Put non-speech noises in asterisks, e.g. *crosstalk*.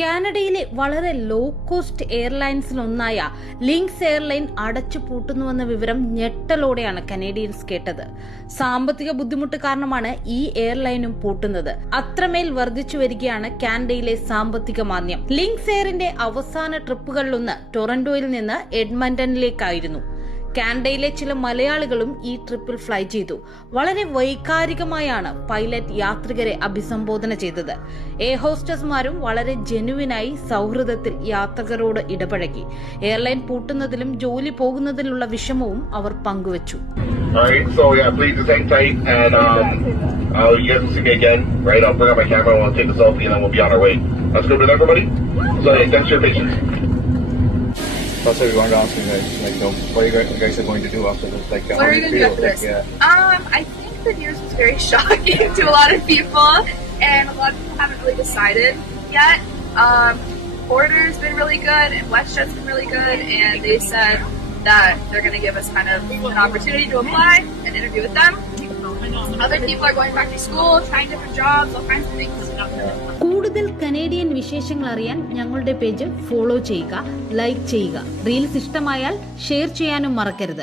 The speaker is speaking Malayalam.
കാനഡയിലെ വളരെ ലോ കോസ്റ്റ് എയർലൈൻസിലൊന്നായ ലിങ്ക്സ് എയർലൈൻ അടച്ചു പൂട്ടുന്നുവെന്ന വിവരം ഞെട്ടലോടെയാണ് കനേഡിയൻസ് കേട്ടത്. സാമ്പത്തിക ബുദ്ധിമുട്ട് കാരണമാണ് ഈ എയർലൈനും പൂട്ടുന്നത്. അത്രമേൽ വർദ്ധിച്ചു വരികയാണ് കാനഡയിലെ സാമ്പത്തിക മാന്ദ്യം. ലിങ്ക്സ് എയറിന്റെ അവസാന ട്രിപ്പുകളിലൊന്ന് ടൊറന്റോയിൽ നിന്ന് എഡ്മണ്ടനിലേക്കായിരുന്നു. കാനഡയിലെ ചില മലയാളികളും ഈ ട്രിപ്പിൽ ഫ്ലൈ ചെയ്തു. വളരെ വൈകാരികമായാണ് പൈലറ്റ് യാത്രികരെ അഭിസംബോധന ചെയ്തത്. എയർ ഹോസ്റ്റസ്മാരും വളരെ ജെനുവിനായി സൗഹൃദത്തിൽ യാത്രികരോട് ഇടപഴകി. എയർലൈൻ പൂട്ടുന്നതിലും ജോലി പോകുന്നതിലുള്ള വിഷമവും അവർ പങ്കുവച്ചു. Right, so, yeah, please, That's what we wanted to ask you guys. Like, what are you guys- you guys are going to do after this? Like, What are you gonna do feel? after Like, this? yeah. Um, I think the news was very *laughs* shocking to a lot of people, and a lot of people haven't really decided yet. Um, Porter's been really good, and WestJet's been really good, and they said that they're going to give us kind of an opportunity to apply and interview with them. കൂടുതൽ കനേഡിയൻ വിശേഷങ്ങൾ അറിയാൻ ഞങ്ങളുടെ പേജ് ഫോളോ ചെയ്യുക ലൈക്ക് ചെയ്യുക. റീൽസ് ഇഷ്ടമായാൽ ഷെയർ ചെയ്യാനും മറക്കരുത്.